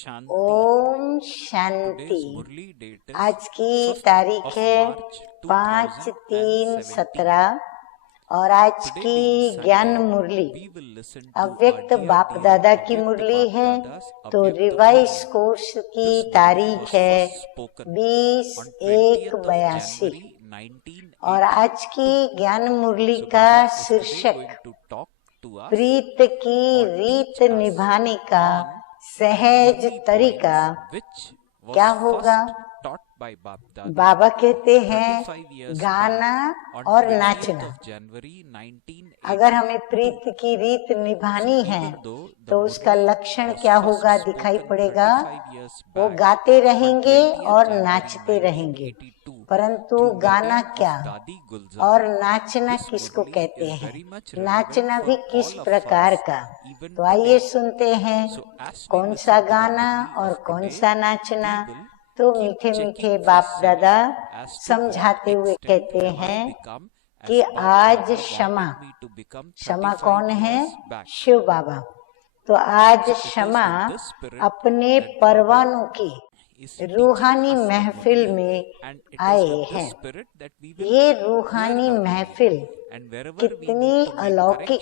ओम शांति। आज की तारीख है 5/3/17 और आज की ज्ञान मुरली अव्यक्त बाप दादा की मुरली है। तो रिवाइज कोर्स की तारीख है 20/1/82 और आज की ज्ञान मुरली का शीर्षक प्रीत की रीत निभाने का सहज तरीका क्या होगा। बाबा कहते हैं गाना और नाचना। अगर हमें प्रीत की रीत निभानी है तो उसका लक्षण क्या होगा दिखाई पड़ेगा। वो गाते रहेंगे और नाचते रहेंगे, परंतु गाना क्या और नाचना किसको कहते हैं, नाचना भी किस प्रकार का। तो आइए सुनते हैं कौन सा गाना और कौन सा नाचना। तो मीठे मीठे बाप दादा समझाते हुए कहते हैं कि आज क्षमा कौन है, शिव बाबा। तो आज क्षमा अपने परवानों की रूहानी महफिल में आए हैं। ये रूहानी महफिल कितनी अलौकिक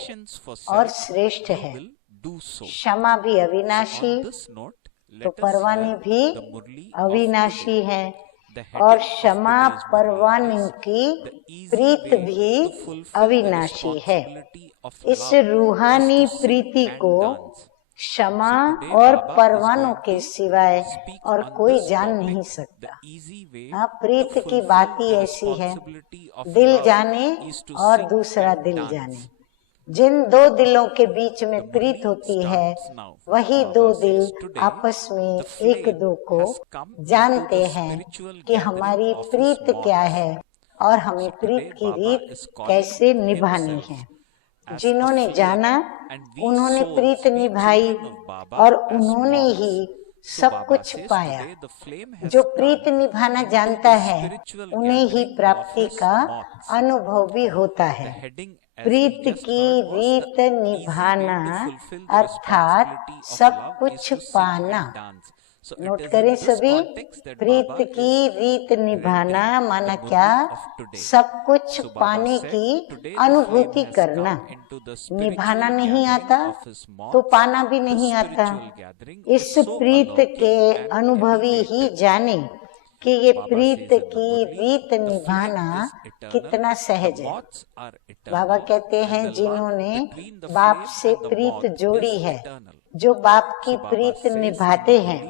और श्रेष्ठ है। क्षमा भी अविनाशी तो परवाने भी अविनाशी है और क्षमा परवाने की प्रीत भी अविनाशी है। इस रूहानी प्रीति को क्षमा और परवानों के सिवाय और कोई जान नहीं सकता। हाँ, प्रीत की बात ही ऐसी है, दिल जाने और दूसरा दिल जाने। जिन दो दिलों के बीच में प्रीत होती है वही दो दिल आपस में एक दो को जानते हैं कि हमारी प्रीत क्या है और हमें प्रीत की रीत कैसे निभानी है। जिन्होंने जाना उन्होंने प्रीत निभाई और उन्होंने ही सब कुछ पाया। जो प्रीत निभाना जानता है उन्हें ही प्राप्ति का अनुभव भी होता है। प्रीत की रीत निभाना अर्थात सब कुछ पाना। नोट करें सभी, प्रीत की रीत निभाना माना क्या, सब कुछ पाने की अनुभूति करना। निभाना नहीं आता तो पाना भी नहीं आता। इस प्रीत के अनुभवी ही जाने कि ये प्रीत की रीत निभाना कितना सहज है। बाबा कहते हैं जिन्होंने बाप से प्रीत जोड़ी है, जो बाप की प्रीत निभाते हैं,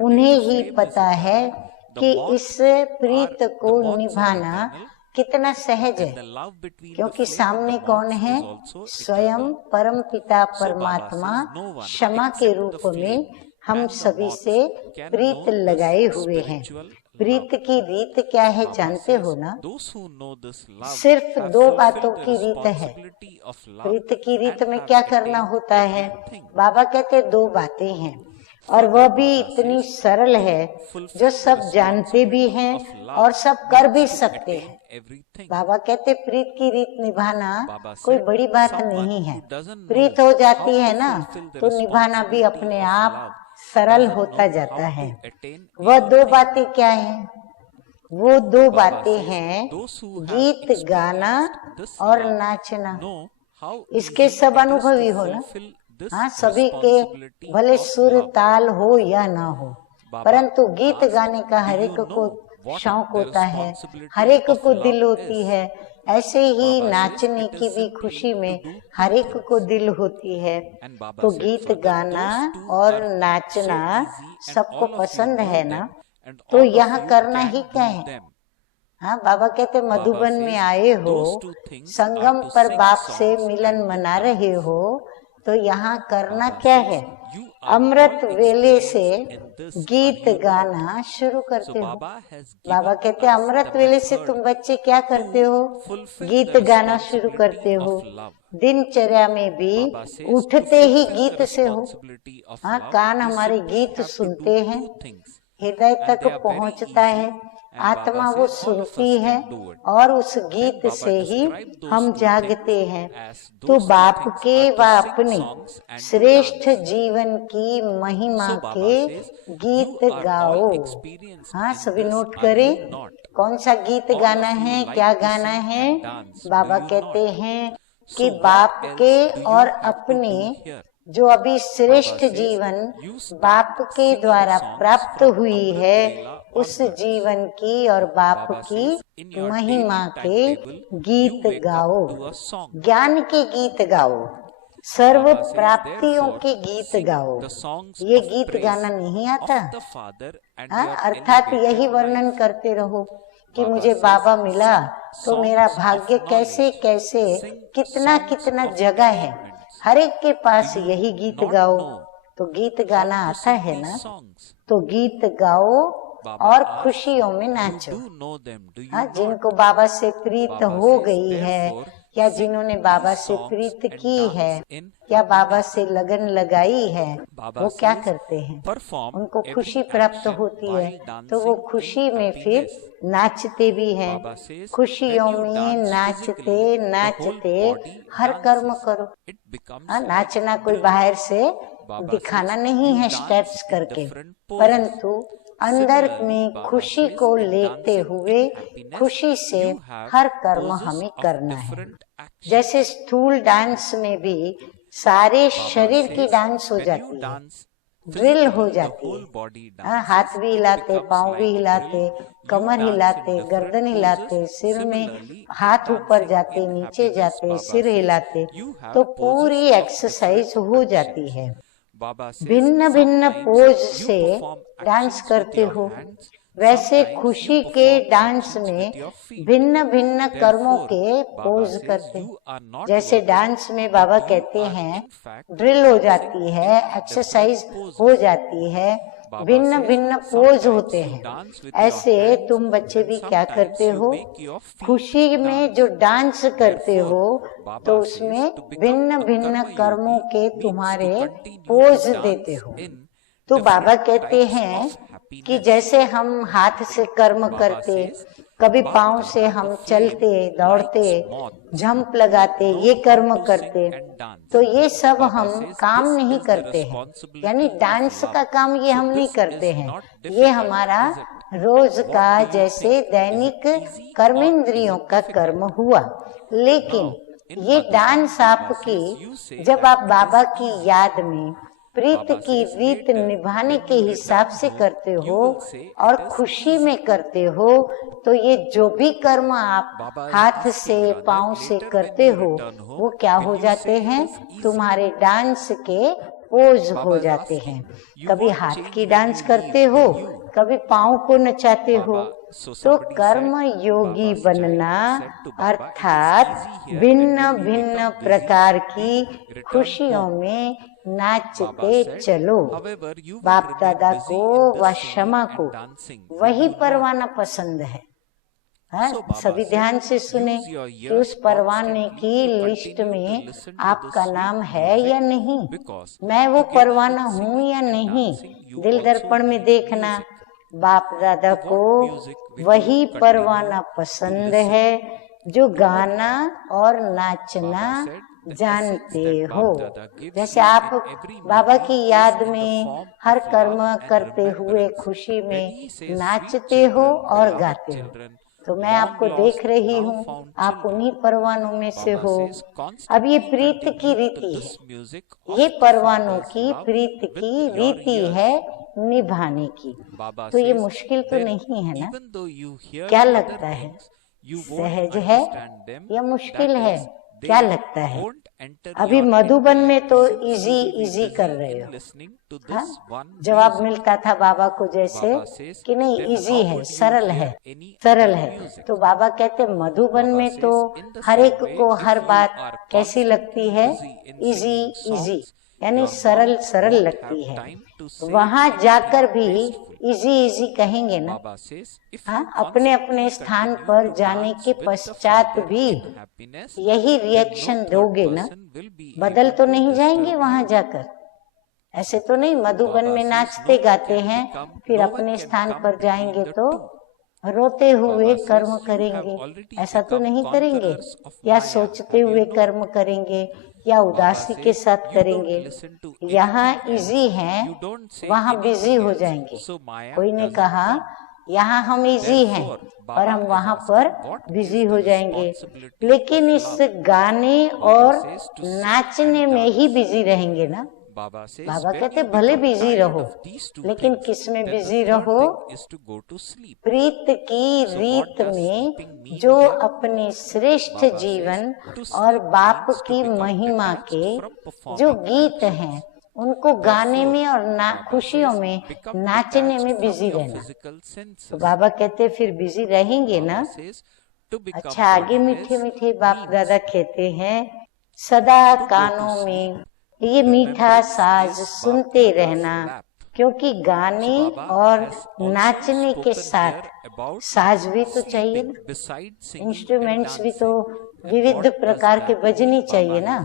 उन्हें ही पता है कि इस प्रीत को निभाना कितना सहज है। क्योंकि सामने कौन है, स्वयं परम पिता परमात्मा क्षमा के रूप में हम सभी से प्रीत लगाए हुए हैं। प्रीत की रीत क्या है जानते हो ना, सिर्फ दो बातों की रीत है। प्रीत की रीत में क्या करना होता है, बाबा कहते दो बातें हैं और वह भी इतनी सरल है जो सब जानते भी हैं और सब कर भी सकते हैं। बाबा कहते प्रीत की रीत निभाना कोई बड़ी बात नहीं है। प्रीत हो जाती है ना तो निभाना भी अपने आप सरल होता जाता है। वह दो बातें क्या है, वो दो बातें हैं गीत गाना और नाचना। इसके सब अनुभवी हो ना। हाँ, सभी के भले सुर ताल हो या ना हो, परंतु गीत गाने का हर एक को शौक होता है, हर एक को दिल होती है। ऐसे ही नाचने की भी खुशी में हर एक को दिल होती है। तो गीत गाना और नाचना सबको पसंद है ना, तो यहाँ करना ही क्या है। हाँ, बाबा कहते मधुबन में आए हो, संगम पर बाप से मिलन मना रहे हो, तो यहाँ करना क्या है, अमृत वेले से गीत गाना शुरू करते हो। बाबा कहते अमृत वेले से तुम बच्चे क्या करते हो, गीत गाना शुरू करते हो। दिनचर्या में भी उठते ही गीत से हो। हाँ, कान हमारे गीत सुनते हैं, हृदय तक पहुँचता है, आत्मा वो सुनती है और उस गीत से ही हम जागते हैं। तो बाप के व अपने श्रेष्ठ जीवन की महिमा के गीत गाओ। हाँ, सभी नोट करें कौन सा गीत गाना है, क्या गाना है। बाबा कहते हैं कि बाप के और अपने जो अभी श्रेष्ठ जीवन बाप के द्वारा प्राप्त हुई है, उस जीवन की और बाप की महिमा के गीत गाओ। ज्ञान के गीत गाओ, सर्व प्राप्तियों के गीत गाओ। ये गीत गाना नहीं आता। अर्थात यही वर्णन करते रहो कि मुझे बाबा मिला तो मेरा भाग्य कैसे कैसे कितना कितना जगह है, हर एक के पास यही गीत गाओ। तो गीत गाना आता है ना, तो गीत गाओ और खुशियों में नाचो। हाँ, जिनको बाबा से प्रीत हो गई है या जिन्होंने बाबा से प्रीत की है या बाबा से लगन लगाई है, वो क्या करते हैं, उनको खुशी प्राप्त होती है तो वो खुशी में फिर नाचते भी हैं। खुशियों में नाचते नाचते हर कर्म करो। नाचना कोई बाहर से दिखाना नहीं है स्टेप्स करके, परंतु अंदर में खुशी को लेते हुए खुशी से हर कर्म हमें करना है। जैसे स्थूल डांस में भी सारे शरीर की डांस हो जाती है, ड्रिल हो जाती है। हाथ भी हिलाते, पाँव भी हिलाते, कमर हिलाते, गर्दन हिलाते, सिर में हाथ ऊपर जाते, नीचे जाते, सिर हिलाते, तो पूरी एक्सरसाइज हो जाती है। भिन्न भिन्न पोज से डांस करते हो, वैसे खुशी के डांस में भिन्न भिन्न कर्मों के पोज करते। जैसे डांस में बाबा कहते हैं ड्रिल हो जाती है, एक्सरसाइज हो जाती है, भिन्न भिन्न पोज होते हैं। ऐसे तुम बच्चे भी क्या करते हो, खुशी में जो डांस करते हो तो उसमें भिन्न भिन्न कर्मों के तुम्हारे पोज देते हो। तो बाबा कहते हैं कि जैसे हम हाथ से कर्म करते, कभी पाँव से हम चलते दौड़ते, जंप लगाते, ये कर्म करते, तो ये सब हम काम नहीं करते हैं, यानी डांस का काम ये हम नहीं करते हैं। ये हमारा रोज का जैसे दैनिक कर्मेंद्रियों का कर्म हुआ। लेकिन ये डांस आपकी जब आप बाबा की याद में प्रीत की रीत निभाने के हिसाब से करते हो और खुशी में करते हो, तो ये जो भी कर्म आप हाथ से पाँव से करते हो वो क्या हो जाते हैं, तुम्हारे डांस के पोज हो जाते हैं। कभी हाथ की डांस करते हो, कभी पाँव को नचाते हो। तो कर्म योगी बनना अर्थात भिन्न भिन्न प्रकार की खुशियों में नाचते चलो। बाप दादा को व क्षमा को वही परवाना पसंद है। सभी ध्यान से सुने कि उस परवाने की लिस्ट में आपका नाम है या नहीं, मैं वो परवाना हूँ या नहीं। दिल दर्पण में देखना, बाप दादा को वही परवाना पसंद है जो गाना और नाचना जानते हो। जैसे आप बाबा की याद में हर कर्म करते हुए खुशी में नाचते हो और गाते हो, तो मैं आपको देख रही हूँ, आप उन्हीं परवानों में से हो। अब ये प्रीत की रीति है, ये परवानों की प्रीत की रीति है निभाने की। तो ये मुश्किल तो नहीं है ना? क्या लगता है, सहज है या मुश्किल है? क्या लगता है? अभी मधुबन में तो इजी कर रहे हो। हाँ? जवाब मिलता था बाबा को जैसे कि नहीं इजी है, सरल है, सरल है। तो बाबा कहते मधुबन में तो हर एक को हर बात कैसी लगती है, इजी यानी सरल सरल लगती है। वहां जाकर भी इजी कहेंगे ना। हाँ, अपने अपने स्थान पर जाने के पश्चात भी यही रिएक्शन दोगे ना, बदल तो नहीं जाएंगे वहां जाकर। ऐसे तो नहीं मधुबन में नाचते गाते हैं, फिर अपने स्थान पर जाएंगे तो रोते हुए कर्म करेंगे ऐसा तो नहीं करेंगे, या सोचते हुए कर्म करेंगे, या उदासी के साथ करेंगे। यहाँ इजी है, वहाँ बिजी हो जाएंगे। कोई ने कहा यहाँ हम इजी हैं और हम वहाँ पर बिजी हो जाएंगे, लेकिन इस गाने और नाचने में ही बिजी रहेंगे ना। बाबा कहते भले बिजी रहो, लेकिन किस में बिजी रहो? प्रीत की रीत में, जो अपने श्रेष्ठ जीवन और बाप की महिमा के जो गीत हैं उनको गाने में और खुशियों में नाचने में बिजी रहना। तो बाबा कहते फिर बिजी रहेंगे ना। अच्छा, आगे मीठे मीठे बाप दादा कहते हैं, सदा कानों में ये मीठा साज सुनते रहना, क्योंकि गाने और नाचने के साथ साज भी तो चाहिए ना, इंस्ट्रूमेंट्स भी तो विविध प्रकार के बजनी चाहिए ना।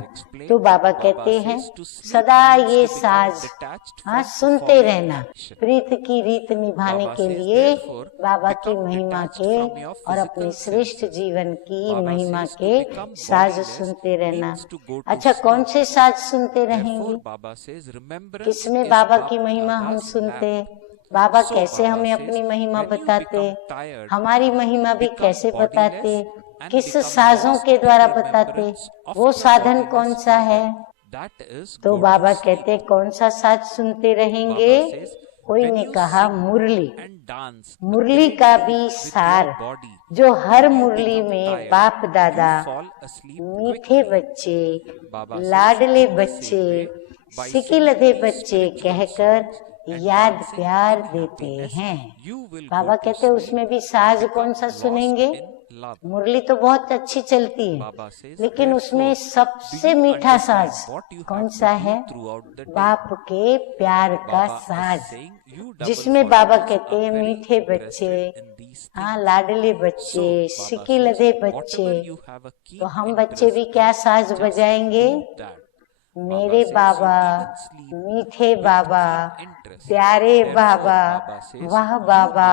तो बाबा कहते हैं सदा ये साज सुनते रहना, प्रीत की रीत निभाने के लिए बाबा की महिमा के और अपने श्रेष्ठ जीवन की महिमा के साज सुनते रहना। अच्छा, कौन से साज सुनते रहेंगे? किसमें बाबा की महिमा हम सुनते? बाबा कैसे हमें अपनी महिमा बताते, हमारी महिमा भी कैसे बताते, किस साजों के द्वारा बताते, वो साधन कौन सा है? तो बाबा कहते कौन सा साज सुनते रहेंगे? कोई ने कहा मुरली। मुरली का भी सार, जो हर मुरली में बाप दादा मीठे बच्चे, लाडले बच्चे, सिकिलधे बच्चे कहकर याद प्यार देते हैं। बाबा कहते उसमें भी साज कौन सा सुनेंगे? मुरली तो बहुत अच्छी चलती है, लेकिन उसमें सबसे मीठा साज कौन सा है? बाप के प्यार का साज, जिसमें बाबा कहते हैं मीठे बच्चे, लाडले बच्चे, सिकिलधे बच्चे। तो हम बच्चे भी क्या साज बजाएंगे? मेरे बाबा, मीठे बाबा, प्यारे बाबा, वाह बाबा,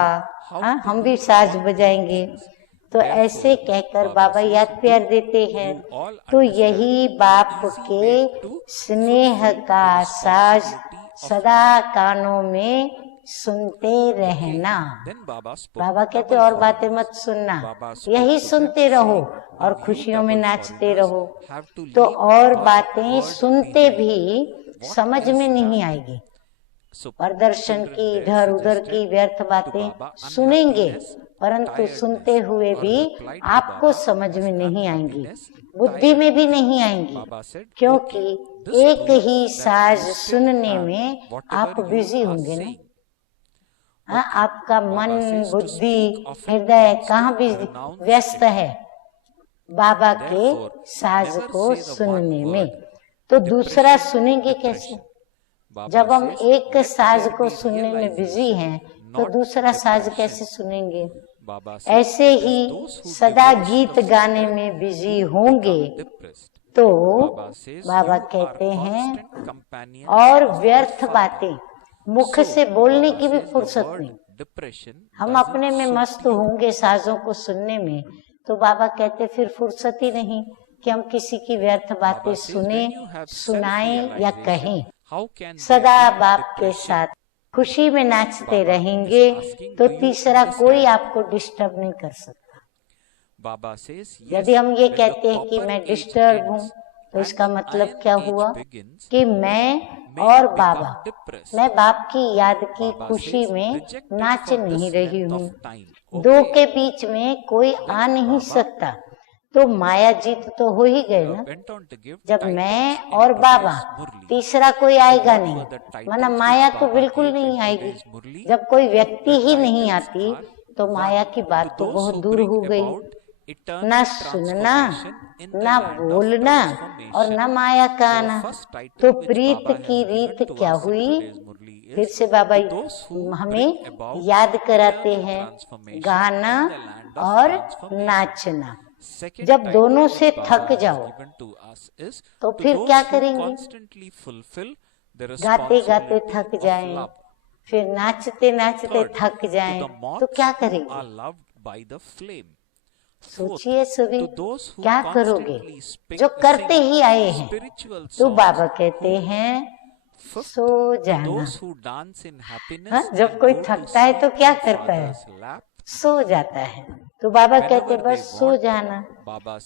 हम भी साज बजाएंगे। तो ऐसे कहकर बाबा याद प्यार देते हैं। तो यही बाप के स्नेह का साज सदा कानों में सुनते रहना। बाबा कहते और बातें मत सुनना, यही सुनते रहो और खुशियों में नाचते रहो। तो और बातें सुनते भी समझ में नहीं आएगी, प्रदर्शन की इधर उधर की व्यर्थ बातें सुनेंगे, परंतु सुनते हुए भी आपको समझ में नहीं आएंगी, बुद्धि में भी नहीं आएंगी, क्योंकि एक ही साज सुनने में आप बिजी होंगे ना। आपका मन, बुद्धि, हृदय कहाँ व्यस्त है? बाबा के साज को सुनने में। तो दूसरा सुनेंगे कैसे? जब हम एक साज को सुनने में बिजी हैं, तो दूसरा साज कैसे सुनेंगे? ऐसे ही सदा गीत गाने में बिजी होंगे तो बाबा कहते हैं और व्यर्थ बातें, मुख से बोलने की भी फुर्सत नहीं। हम अपने में मस्त होंगे साजों को सुनने में, तो बाबा कहते फिर फुर्सत ही नहीं कि हम किसी की व्यर्थ बातें सुने, सुनाएं या कहें। सदा बाप के साथ खुशी में नाचते रहेंगे तो तीसरा कोई आपको डिस्टर्ब नहीं कर सकता। यदि हम ये कहते हैं कि मैं डिस्टर्ब हूँ, तो इसका मतलब क्या हुआ कि मैं और बाबा, मैं बाप की याद की खुशी में नाच नहीं रही हूँ। दो के बीच में कोई आ नहीं सकता, तो माया जीत तो हो ही गए ना। जब मैं और बाबा, तीसरा कोई आएगा नहीं, माना माया तो बिल्कुल नहीं आएगी। जब कोई व्यक्ति ही नहीं आती तो माया की बात तो बहुत दूर हो गई। ना सुनना, ना बोलना और ना माया का आना। तो प्रीत की रीत क्या हुई? फिर से बाबा हमें याद कराते हैं, गाना और नाचना। जब दोनों से थक जाओ तो फिर क्या करेंगे? गाते गाते थक जाएं, फिर नाचते नाचते थक जाएं तो क्या करेंगे? सोचिए सभी, क्या करोगे? जो करते ही आए हैं। तो बाबा कहते हैं सो जाना। हाँ, जब कोई थकता है तो क्या करता है? सो जाता है। तो बाबा कहते बस सो जाना।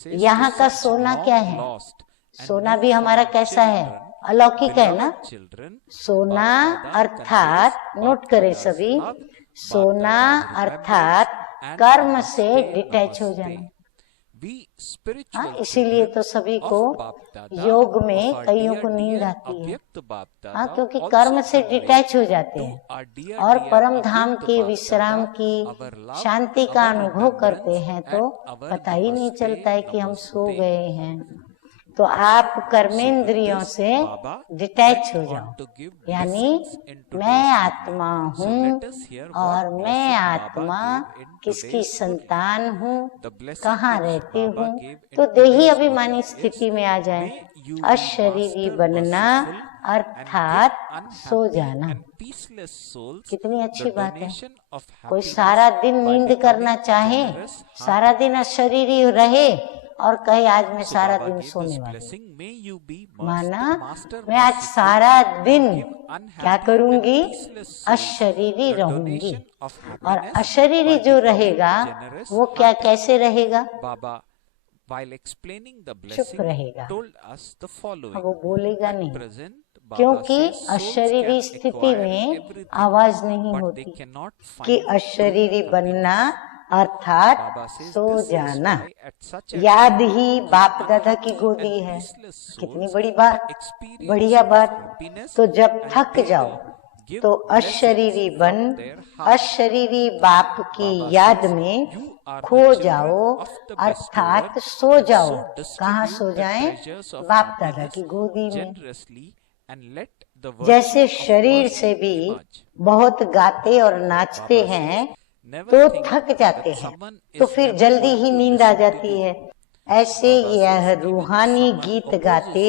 यहाँ का सोना क्या है? सोना भी हमारा कैसा है? अलौकिक है ना। सोना अर्थात, नोट करें सभी, सोना अर्थात कर्म से डिटैच हो जाना। हाँ, इसीलिए तो सभी को योग में कईयों को नींद आती है। हाँ, क्योंकि कर्म से डिटैच हो जाते हैं और परम धाम के विश्राम की शांति का अनुभव करते हैं, तो पता ही नहीं चलता है कि हम सो गए हैं। तो आप कर्मेंद्रियों से डिटैच हो जाओ, यानी मैं आत्मा हूँ और मैं आत्मा किसकी संतान हूँ, कहाँ रहती हूँ, तो देही अभिमानी स्थिति में आ जाए। अशरीरी बनना अर्थात सो जाना। कितनी अच्छी बात है। कोई सारा दिन नींद करना चाहे, सारा दिन अशरीरी रहे और कहे आज मैं सारा दिन सोने वाली, माना मैं आज सारा दिन क्या करूंगी? अशरीरी रहूंगी। और अशरीरी जो रहेगा वो क्या, कैसे रहेगा? चुप रहेगा, वो बोलेगा नहीं, क्योंकि अशरीरी स्थिति में आवाज नहीं होती कि अशरीरी बनना अर्थात सो जाना। याद ही बाप दादा की गोदी है। कितनी बड़ी बात, बढ़िया बात। तो जब थक जाओ तो अशरीरी बन अशरीरी बाप की याद में खो जाओ, अर्थात सो जाओ। कहाँ सो जाएं? बाप दादा की गोदी में। जैसे शरीर से भी बहुत गाते और नाचते हैं तो थक जाते हैं, तो फिर जल्दी ही नींद आ जाती है। ऐसे यह रूहानी गीत गाते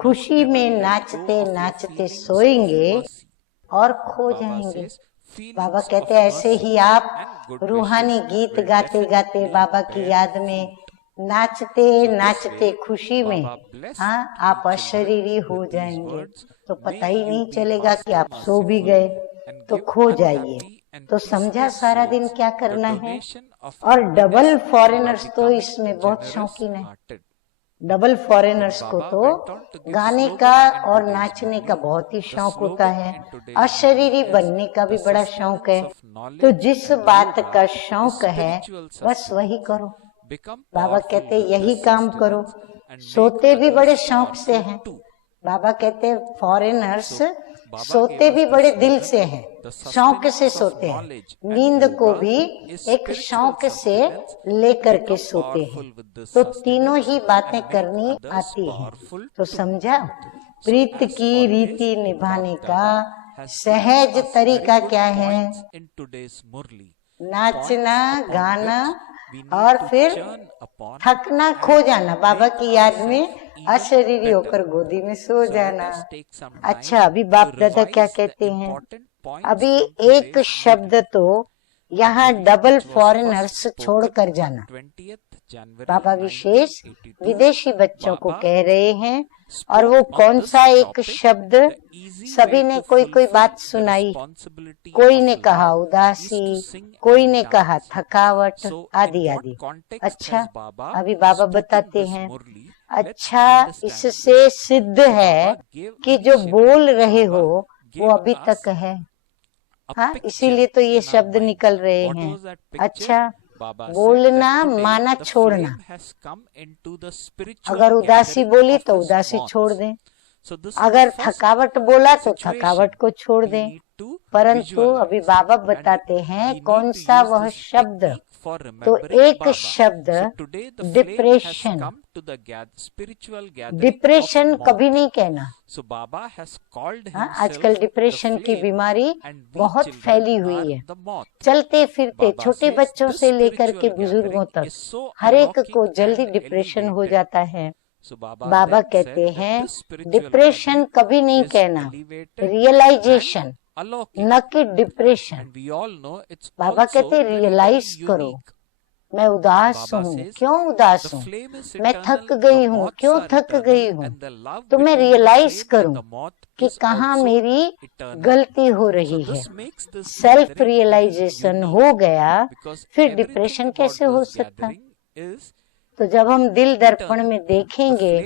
खुशी में नाचते नाचते सोएंगे और खो जाएंगे। बाबा कहते हैं ऐसे ही आप रूहानी गीत गाते गाते बाबा की याद में नाचते नाचते खुशी में, हाँ, आप अशरीरी हो जाएंगे, तो पता ही नहीं चलेगा कि आप सो भी गए, तो खो जाइए। तो समझा सारा दिन क्या करना है। और डबल फॉरेनर्स तो इसमें बहुत शौकीन है। डबल फॉरेनर्स को तो गाने का और नाचने का बहुत ही शौक होता है, अशरीरी बनने का भी बड़ा शौक है। तो जिस बात का शौक है बस वही करो। बाबा कहते यही काम करो। सोते भी बड़े शौक से हैं। बाबा कहते फॉरेनर्स सोते भी बड़े दिल से हैं, शौक से सोते हैं। नींद को भी एक शौक से लेकर के सोते हैं। तो तीनों ही बातें करनी आती हैं। तो समझा, प्रीत की रीति निभाने का सहज तरीका क्या है? नाचना, गाना और फिर थकना, खो जाना, बाबा की याद में अशरीरी होकर गोदी में सो जाना। अच्छा, अभी बाप दादा क्या कहते हैं? अभी एक शब्द तो यहाँ डबल फॉरेनर्स छोड़कर जाना। बाबा विशेष विदेशी बच्चों को कह रहे हैं, और वो कौन सा एक शब्द? सभी ने कोई कोई बात सुनाई। कोई ने कहा उदासी, कोई ने कहा थकावट, आदि आदि। अच्छा, अभी बाबा बताते हैं। अच्छा, इससे सिद्ध है कि जो बोल रहे हो वो अभी तक है। हाँ, इसीलिए तो ये शब्द निकल रहे हैं। अच्छा, बोलना माना छोड़ना। अगर उदासी बोली तो उदासी छोड़ दें, अगर थकावट बोला तो थकावट को छोड़ दें। परंतु अभी बाबा बताते हैं कौन सा वह शब्द। तो एक शब्द डिप्रेशन। डिप्रेशन कभी नहीं कहना। हाँ, आजकल डिप्रेशन की बीमारी बहुत फैली हुई है। चलते फिरते छोटे बच्चों से लेकर के बुजुर्गों तक हर एक को जल्दी डिप्रेशन हो जाता है। बाबा कहते हैं डिप्रेशन कभी नहीं कहना, रियलाइजेशन, न कि डिप्रेशन। बाबा कहते रियलाइज करो मैं उदास हूँ, क्यों उदास हूँ, मैं थक गई हूँ, क्यों थक गई हूँ, तो मैं रियलाइज करूँ कि कहाँ मेरी गलती हो रही है। सेल्फ रियलाइजेशन हो गया, फिर डिप्रेशन कैसे हो सकता। तो जब हम दिल दर्पण में देखेंगे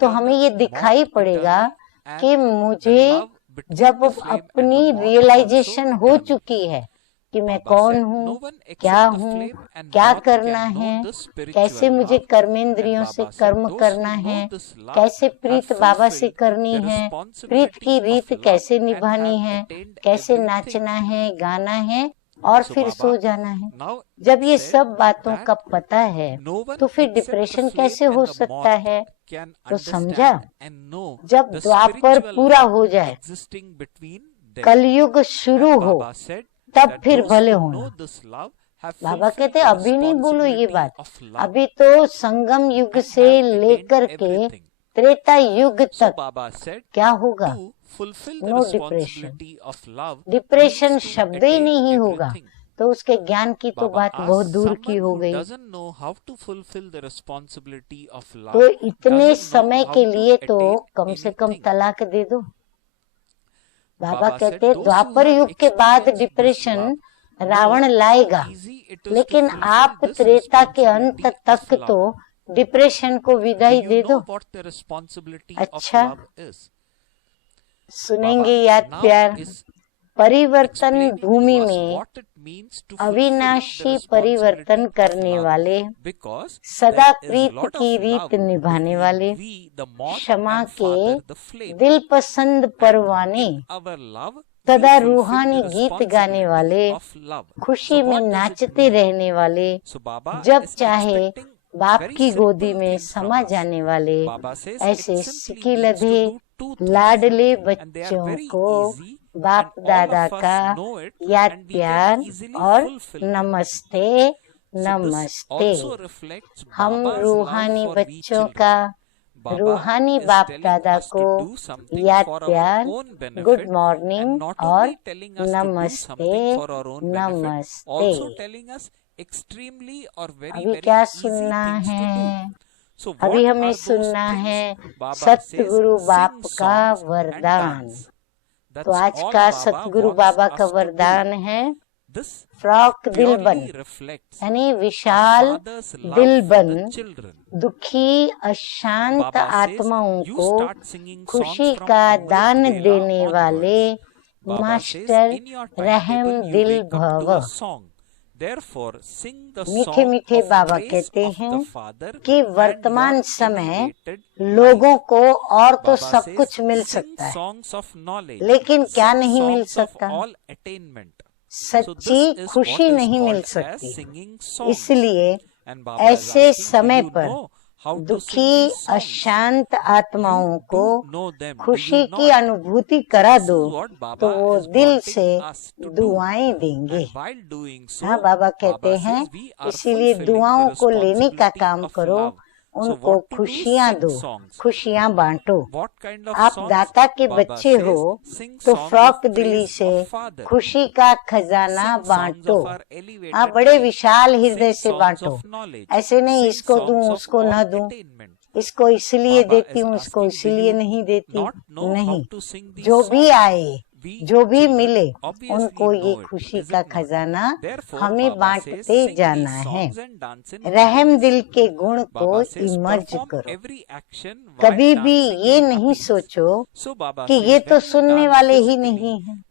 तो हमें ये दिखाई पड़ेगा कि मुझे जब अपनी रियलाइजेशन हो चुकी है कि मैं कौन हूँ, क्या करना है, कैसे मुझे कर्मेंद्रियों से कर्म करना है, कैसे प्रीत बाबा से करनी है, प्रीत की रीत कैसे निभानी है, कैसे नाचना है, गाना है और फिर सो जाना है। जब ये सब बातों का पता है तो फिर डिप्रेशन कैसे हो सकता है। तो समझा, जब द्वापर पूरा हो जाए, कलयुग शुरू हो, तब फिर भले होना। बाबा कहते अभी नहीं बोलो ये बात, अभी तो संगम युग से लेकर के त्रेता युग तक क्या होगा, नो डिप्रेशन। डिप्रेशन शब्द ही नहीं होगा तो उसके ज्ञान की तो बात बहुत दूर की हो गई। तो इतने समय के लिए तो कम से कम तलाक दे दो। बाबा कहते द्वापर युग के बाद डिप्रेशन रावण लाएगा, लेकिन आप त्रेता के अंत तक तो डिप्रेशन को विदाई दे दो। अच्छा सुनेंगे याद प्यार, परिवर्तन भूमि में अविनाशी परिवर्तन करने वाले, सदा प्रीत की रीत निभाने वाले, क्षमा के दिल पसंद परवाने, सदा रूहानी गीत गाने वाले, खुशी में नाचते रहने वाले, जब चाहे बाप की गोदी में समा जाने वाले, ऐसे सिकिलधे लाडले बच्चों को बाप दादा का याद प्यार और नमस्ते नमस्ते। हम रूहानी बच्चों का रूहानी बाप दादा को याद प्यार, गुड मॉर्निंग और नमस्ते नमस्ते। अभी क्या सुनना है, अभी हमें सुनना है सतगुरु बाप का वरदान। तो आज का सतगुरु बाबा का वरदान है फ्रॉक दिल बन, यानी विशाल दिल बन, दुखी अशांत आत्माओं को खुशी का दान देने वाले मास्टर रहम दिल भव। मीठे मीठे बाबा कहते हैं कि वर्तमान समय लोगों को और तो सब कुछ मिल सकता है, लेकिन क्या नहीं मिल सकता, सच्ची खुशी नहीं मिल सकती। इसलिए ऐसे समय पर दुखी अशांत आत्माओं को खुशी की अनुभूति करा दो तो वो दिल से दुआएं देंगे। हाँ बाबा कहते हैं इसीलिए दुआओं को लेने का काम करो, उनको खुशियाँ दो, खुशियाँ बांटो। आप दाता के बच्चे हो तो फ्रॉक दिली से खुशी का खजाना बांटो। आप बड़े विशाल हृदय से बांटो, ऐसे नहीं इसको दूं उसको न दूं, इसको इसलिए देती हूँ इसको इसलिए नहीं देती, नहीं, जो भी आए जो भी मिले उनको ये खुशी का खजाना हमें बांटते जाना है। रहम दिल के गुण को इमर्ज करो, कभी भी ये नहीं सोचो कि ये तो सुनने वाले ही नहीं हैं।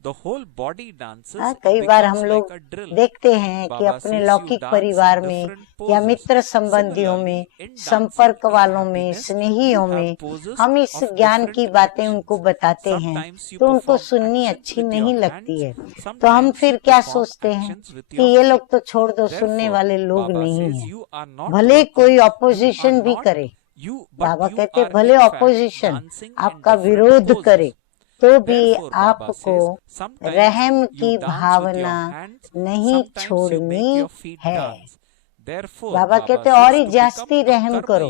कई बार हम लोग देखते हैं कि अपने लौकिक परिवार में या मित्र संबंधियों में, संपर्क वालों में, स्नेहियों में हम इस ज्ञान की बातें उनको बताते हैं तो उनको सुननी अच्छी नहीं लगती है। तो हम फिर क्या सोचते हैं कि ये लोग तो छोड़ दो, सुनने वाले लोग नहीं हैं। भले कोई ऑपोजिशन भी करे, बाबा कहते भले ऑपोजिशन आपका विरोध करे तो भी आपको रहम की भावना नहीं छोड़नी है। बाबा कहते और ही जास्ती रहम करो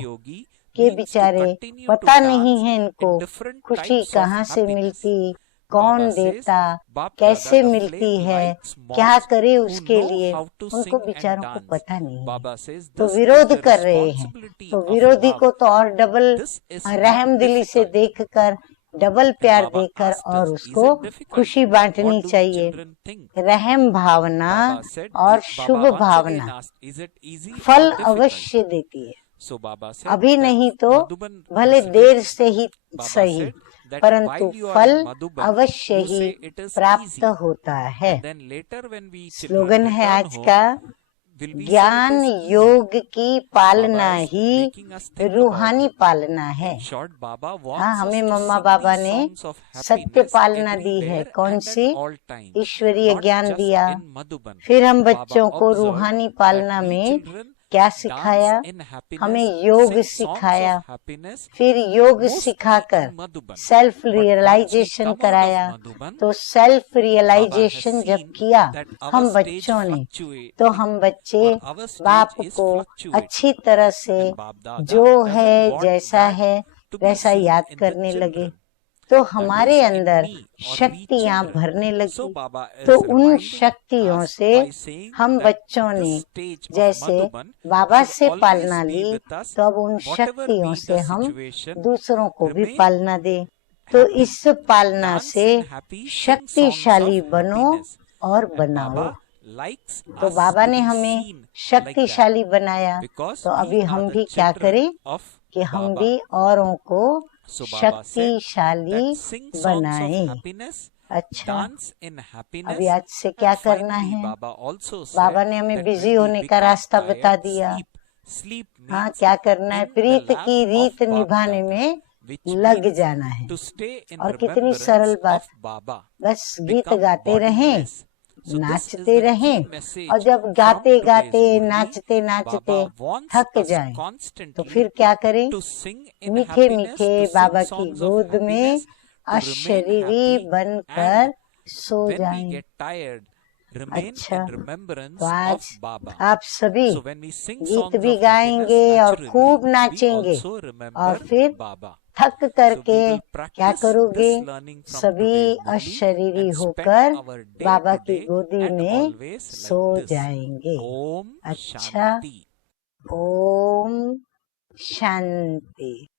कि बेचारे पता नहीं है इनको खुशी कहाँ से मिलती, कौन देता, कैसे मिलती है, क्या करे उसके लिए, उनको बेचारों को पता नहीं है, तो विरोध कर रहे हैं। तो विरोधी को तो और डबल रहम दिली से देखकर, डबल प्यार देकर और उसको खुशी बांटनी चाहिए। रहम भावना और शुभ भावना फल अवश्य देती है। अभी नहीं तो भले देर से ही सही, परंतु फल अवश्य ही प्राप्त होता है। स्लोगन है आज का, ज्ञान योग की पालना ही रूहानी पालना है। हाँ, हमें मम्मा बाबा ने सत्य पालना दी है। कौन सी? ईश्वरीय ज्ञान दिया। फिर हम बच्चों को रूहानी पालना में क्या सिखाया? हमें योग सिखाया। फिर योग सिखाकर सेल्फ रियलाइजेशन कराया। तो सेल्फ रियलाइजेशन जब किया हम बच्चों ने, तो हम बच्चे बाप को अच्छी तरह से जो है, जैसा है वैसा याद करने लगे। तो हमारे अंदर शक्तियां भरने लगी। तो उन शक्तियों से हम बच्चों ने जैसे बाबा से पालना ली, तो अब उन शक्तियों से हम दूसरों को भी पालना दे। तो इस पालना से शक्तिशाली बनो और बनाओ। तो बाबा ने हमें शक्तिशाली बनाया, तो अभी हम भी क्या करें कि हम भी औरों को शक्तिशाली बनाएं। अच्छा, अभी आज से क्या करना है? बाबा ने हमें बिजी होने का रास्ता बता दिया। हाँ, क्या करना है? प्रीत की रीत निभाने में लग जाना है। और कितनी सरल बात, बस गीत गाते रहें, नाचते रहें, और जब गाते गाते नाचते नाचते थक जाएं, तो फिर क्या करें? मीठे मीठे बाबा की गोद में अशरीरी बनकर सो जाएं। अच्छा, तो आज आप सभी गीत भी गाएंगे और खूब नाचेंगे, और फिर थक करके क्या करोगे? सभी अशरीरी होकर बाबा की गोदी में सो जाएंगे। अच्छा, ओम शांति।